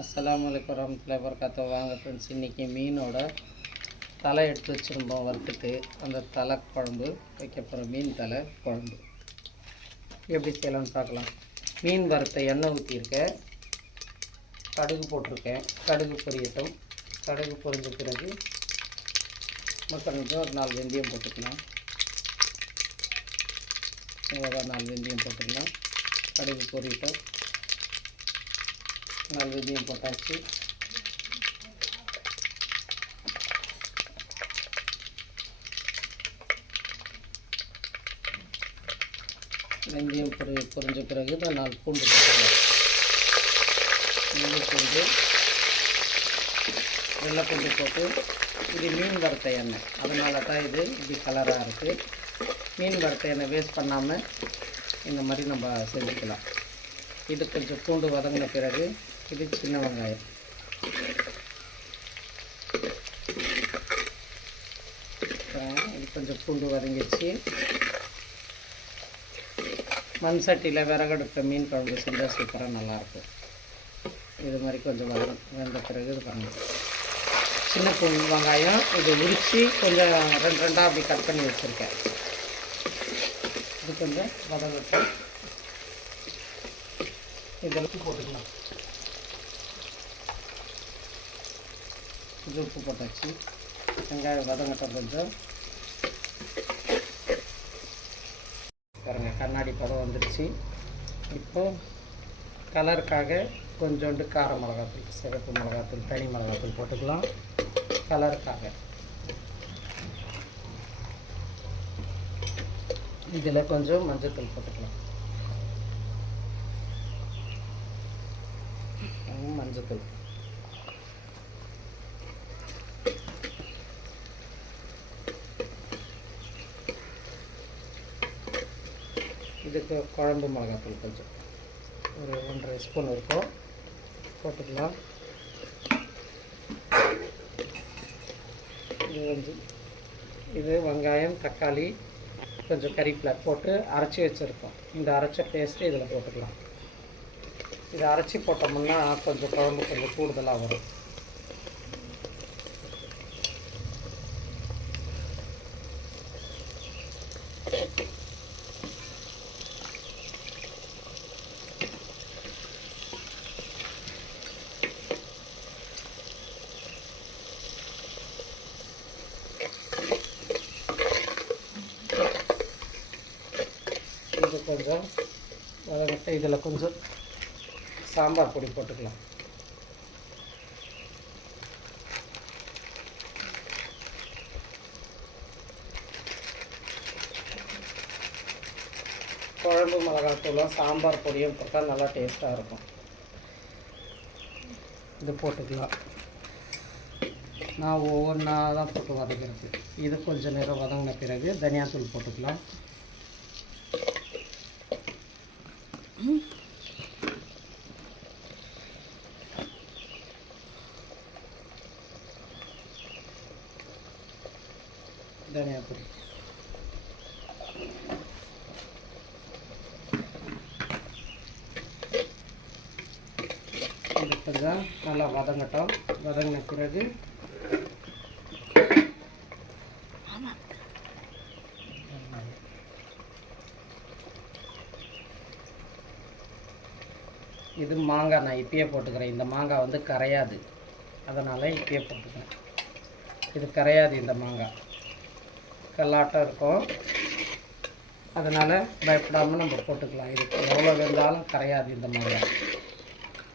அஸ்லாம் வலைக்கம் வரமத்துல வபரகாத்துஹு. வாங்க ஃப்ரெண்ட்ஸ் இன்றைக்கி மீனோட தலை எடுத்து வச்சுருந்தோம் வறுத்துட்டு. அந்த தலை குழம்பு வைக்க போகிறோம் மீன் தலை குழம்பு. எப்படி செய்யலாம்னு பார்க்கலாம். மீன் வறுத்த எண்ணெய் ஊற்றியிருக்கேன் கடுகு போட்டிருக்கேன். கடுகு பொரியட்டும். கடுகு பொரிஞ்ச பிறகு மொத்தம் ஒரு நாலு வெந்தயம் போட்டுக்கலாம். ஒரு நாலு வெந்தயம் போட்டுக்கலாம். கடுகு பொரியட்டும். நாலு வெந்தயம் போட்டாச்சு வெந்தயம் பொரி பொரிஞ்ச பிறகு தான் நாலு பூண்டு போட்டுக்கலாம். பூண்டு பூண்டு வெள்ளை பூண்டு போட்டு இது மீன் வறுத்த எண்ணெய். அதனால தான் இது இப்படி கலராக இருக்குது மீன் வறுத்த எண்ணெய் வேஸ்ட் பண்ணாமல் இந்த மாதிரி நம்ம செஞ்சுக்கலாம். இது கொஞ்சம் பூண்டு வதங்கின பிறகு இது சின்ன வெங்காயம். இது கொஞ்சம் பூண்டு வதங்கிச்சு மண் சட்டியில் விறகடுத்த மீன் குழம்பு செஞ்சால் சூப்பராக நல்லாயிருக்கும். இது மாதிரி கொஞ்சம் வதங்க வெந்த பிறகு இது பண்ணணும் சின்ன பூண்டு வெங்காயம் இது உரித்து கொஞ்சம் ரெண்டு ரெண்டாக அப்படி கட் பண்ணி வச்சுருக்கேன். இது கொஞ்சம் வதங்கட்டும். இதெல்லாம் போட்டுக்கலாம். கொஞ்சம் உப்பு போட்டாச்சு. வெங்காயம் வதங்கட்டும் கொஞ்சம். பாருங்கள் கண்ணாடி படம் வந்துடுச்சு இப்போ கலருக்காக கொஞ்சோண்டு கார மிளகாத்தூள் சிகப்பு மிளகாத்தூள் தனி மிளகாத்தூள் போட்டுக்கலாம். கலருக்காக. இதில் கொஞ்சம் மஞ்சத்தூள் போட்டுக்கலாம். மஞ்சத்தூள். இதுக்கு குழம்பு மிளகாத்தூள் கொஞ்சம். ஒரு ஒன்றரை ஸ்பூன் இருக்கும். போட்டுக்கலாம். இது வந்து இது வெங்காயம் தக்காளி கொஞ்சம் கறிப்பில் போட்டு அரைச்சி வச்சுருக்கோம். இந்த அரைச்ச பேஸ்ட்டு இதில் போட்டுக்கலாம். இதை அரைச்சி போட்டோம்னா கொஞ்சம் குழம்பு கொஞ்சம் கூடுதலாக வரும் இது கொஞ்சம் வதங்கட்டு இதில் கொஞ்சம் சாம்பார் பொடி போட்டுக்கலாம். குழம்பு மிளகாத்தூளும் சாம்பார் பொடியும் போட்டால் நல்லா டேஸ்ட்டாக இருக்கும். இது போட்டுக்கலாம். நான் ஒவ்வொன்றா தான் போட்டு வதக்கிறது. இது கொஞ்சம் நேரம் வதங்கின பிறகு தனியாத்தூள் போட்டுக்கலாம். தனியா பொடி இது கொஞ்சம் நல்லா வதங்கட்டும் வதங்கின பிறகு இது மாங்காய் நான் இப்பயே போட்டுக்கிறேன். இந்த மாங்காய் வந்து கரையாது. அதனால் இப்பயே போட்டுக்கிறேன். இது கரையாது இந்த மாங்காய் கல்லாட்டம் இருக்கும். அதனால் பயப்படாமல் நம்ம போட்டுக்கலாம். இது எவ்வளோ வெந்தாலும் கரையாது இந்த மாங்காய்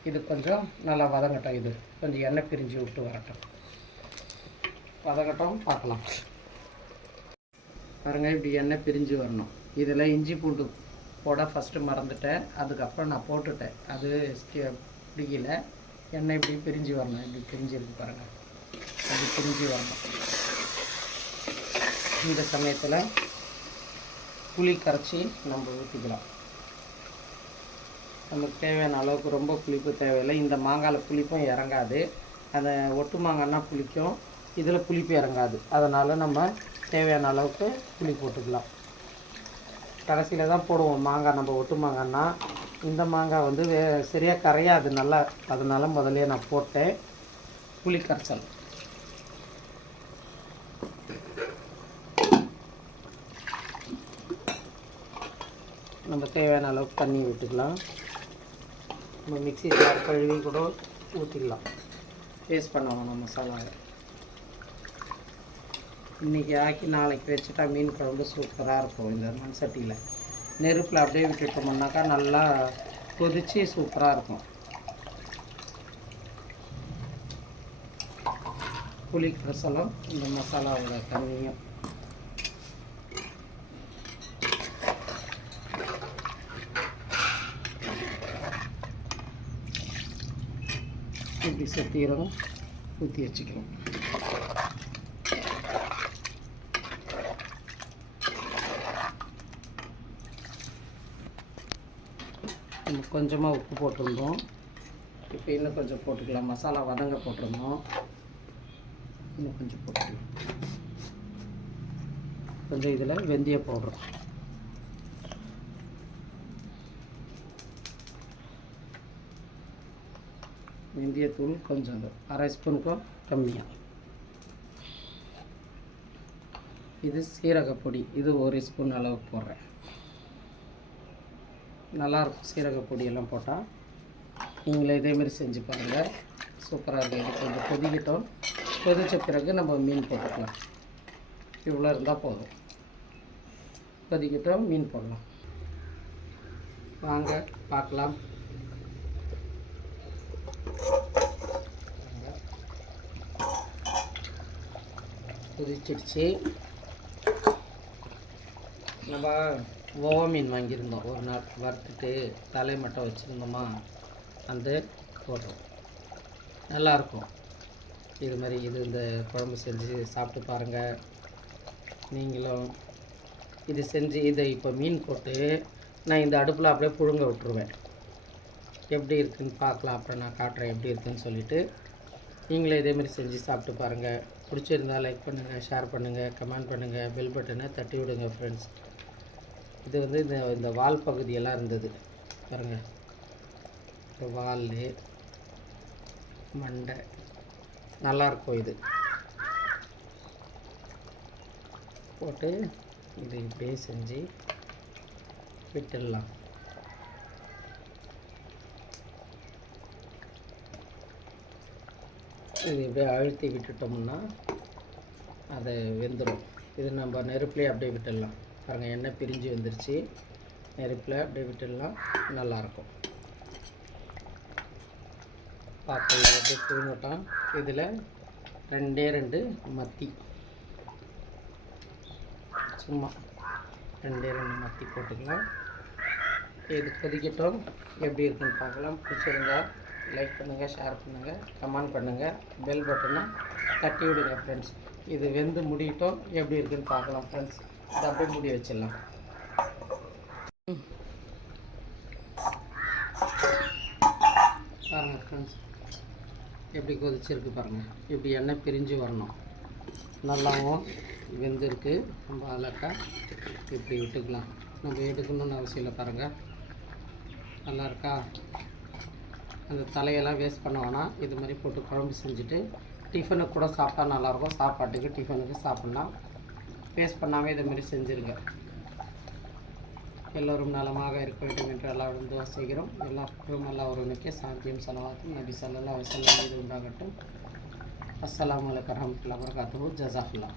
இது கொஞ்சம் நல்லா வதங்கட்டும். இது கொஞ்சம் எண்ணெய் பிரிஞ்சு விட்டு வரட்டும். வதங்கட்டும் பார்க்கலாம். பாருங்கள் இப்படி எண்ணெய் பிரிஞ்சு வரணும். இதில் இஞ்சி பூண்டு போட ஃபஸ்ட்டு மறந்துட்டேன். அதுக்கப்புறம் நான் போட்டுட்டேன். அது பிடிக்கல. எண்ணெய் இப்படி பிரிஞ்சு வரணும். இப்படி பிரிஞ்சிருக்கு பாருங்கள் அப்படி பிரிஞ்சு வரணும். இந்த சமயத்தில் புளி கரைச்சி நம்ம ஊற்றிக்கலாம் நமக்கு தேவையான அளவுக்கு ரொம்ப புளிப்பு தேவையில்லை. இந்த மாங்காயில் புளிப்பும் இறங்காது. அந்த ஒட்டு மாங்கன்னா புளிக்கும். இதில் புளிப்பு இறங்காது. அதனால் நம்ம தேவையான அளவுக்கு புளி போட்டுக்கலாம். கடைசியில் தான் போடுவோம். மாங்காய் நம்ம ஒட்டு மாங்காய்னா இந்த மாங்காய் வந்து வே சரியாக கரையாது நல்லா. அதனால முதல்ல நான் போட்டேன். புளி கரைச்சல் நம்ம தேவையான அளவுக்கு தண்ணி விட்டுக்கலாம் நம்ம மிக்சி ஜார் கழுவி கூட ஊற்றிக்கலாம் டேஸ்ட் பண்ணணும் நம்ம மசாலாவை. இன்றைக்கி ஆக்கி நாளைக்கு வச்சுட்டா மீன் குழம்பு சூப்பராக இருக்கும் இந்த மண் சட்டியில் நெருப்பில் அப்படியே விட்டுட்டோம்னாக்கா நல்லா கொதித்து சூப்பராக இருக்கும். புளி பிரசலம் இந்த மசாலாவோட தண்ணியும் இப்படி செத்தீரம் ஊற்றி வச்சுக்கலாம் நம்ம கொஞ்சமாக உப்பு போட்டிருந்தோம். இப்போ இன்னும் கொஞ்சம் போட்டுக்கலாம். மசாலா வதங்க போட்டிருந்தோம். இன்னும் கொஞ்சம் போட்டுக்கலாம். கொஞ்சம் இதில் வெந்தய போடுறோம். வெந்தயத்தூள் கொஞ்சம் அரை ஸ்பூனுக்கும் கம்மியாக இது சீரகப்பொடி. இது ஒரு ஸ்பூன் அளவுக்கு போடுறேன். நல்லாயிருக்கும். சீரக பொடியெல்லாம் போட்டால் நீங்களே இதேமாரி செஞ்சு பாருங்கள் சூப்பராக இருக்கும் இது கொஞ்சம் கொதிக்கட்டும். கொதித்த பிறகு நம்ம மீன் போட்டுக்கலாம். இவ்வளோ இருந்தால் போதும். கொதிக்கிட்டோம் மீன் போடலாம். வாங்க பார்க்கலாம். கொதிச்சிடுச்சு. நம்ம ஓவா மீன் வாங்கியிருந்தோம். ஒரு நாள் வறுத்துட்டு தலை மட்டும் வச்சுருந்தோமா? அந்த போடுறோம். நல்லாயிருக்கும். இது மாதிரி இது இந்த குழம்பு செஞ்சு சாப்பிட்டு பாருங்கள் நீங்களும் இது செஞ்சு இதை இப்போ மீன் போட்டு நான் இந்த அடுப்பில் அப்படியே புழுங்க விட்டுருவேன். எப்படி இருக்குன்னு பார்க்கலாம். அப்புறம் நான் காட்டுறேன் எப்படி இருக்குன்னு சொல்லிட்டு. நீங்களே இதேமாரி செஞ்சு சாப்பிட்டு பாருங்கள் பிடிச்சிருந்தா லைக் பண்ணுங்கள் ஷேர் பண்ணுங்கள் கமெண்ட் பண்ணுங்கள் பெல் பட்டனை தட்டி விடுங்க ஃப்ரெண்ட்ஸ் இது வந்து இந்த இந்த வால் பகுதியெல்லாம் இருந்தது. பாருங்கள் இந்த வால் மண்டை நல்லாயிருக்கும் இது. போட்டு இது இப்படியே செஞ்சு விட்டுடலாம். இது இப்படியே அழுத்தி விட்டுட்டோம்னா அது வெந்துடும் இது நம்ம நெருப்புலேயே அப்படியே விட்டுடலாம். பாருங்கள் எண்ணெய் பிரிஞ்சு வந்துருச்சு. நெருப்பில் அப்படியே விட்டுடலாம். நல்லாயிருக்கும். பார்க்கலாம் அப்படியே புழுங்கட்டும். இதில் ரெண்டே ரெண்டு மத்தி. சும்மா ரெண்டே ரெண்டு மத்தி போட்டுக்கலாம். இது கொதிக்கட்டும். எப்படி இருக்குன்னு பார்க்கலாம். பிடிச்சிருந்தா லைக் பண்ணுங்கள் ஷேர் பண்ணுங்கள் கமெண்ட் பண்ணுங்கள் பெல் பட்டனை தட்டி விடுங்க ஃப்ரெண்ட்ஸ் இது வெந்து முடியட்டும். எப்படி இருக்குன்னு பார்க்கலாம் ஃப்ரெண்ட்ஸ் இதை அப்படியே மூடி வச்சிடலாம். பாருங்கள் ஃப்ரெண்ட்ஸ் எப்படி கொதிச்சிருக்கு பாருங்கள் இப்படி எண்ணெய் பிரிஞ்சு வரணும். நல்லாவும் வெந்திருக்கு. ரொம்ப அழகா இப்படி விட்டுக்கலாம். நம்ம எடுக்கணும்னு அவசியம் இல்லை பாருங்கள் நல்லா இருக்கா? அந்த தலையெல்லாம் வேஸ்ட் பண்ண வேணாம். இது மாதிரி போட்டு குழம்பு செஞ்சுட்டு டிஃபனுக்கு கூட சாப்பிட்டா நல்லாயிருக்கும் சாப்பாட்டுக்கு டிஃபனுக்கு சாப்பிட்லாம். வேஸ்ட் பண்ணாமல் இது மாதிரி செஞ்சுருங்க. எல்லோரும் நலமாக இருக்க வேண்டும் என்று எல்லாரும் துவா செய்கிறோம். எல்லாருக்கும் நல்லா ஒருவனுக்கே சாந்தியும் செலவாக்கும் நபி சல்லா வசல்லம் இது உண்டாகட்டும். அஸ்லாம் வலைக்கம் வரமத்துல வபரகாத்துஹு. ஜஸாஃபுல்லாஹ்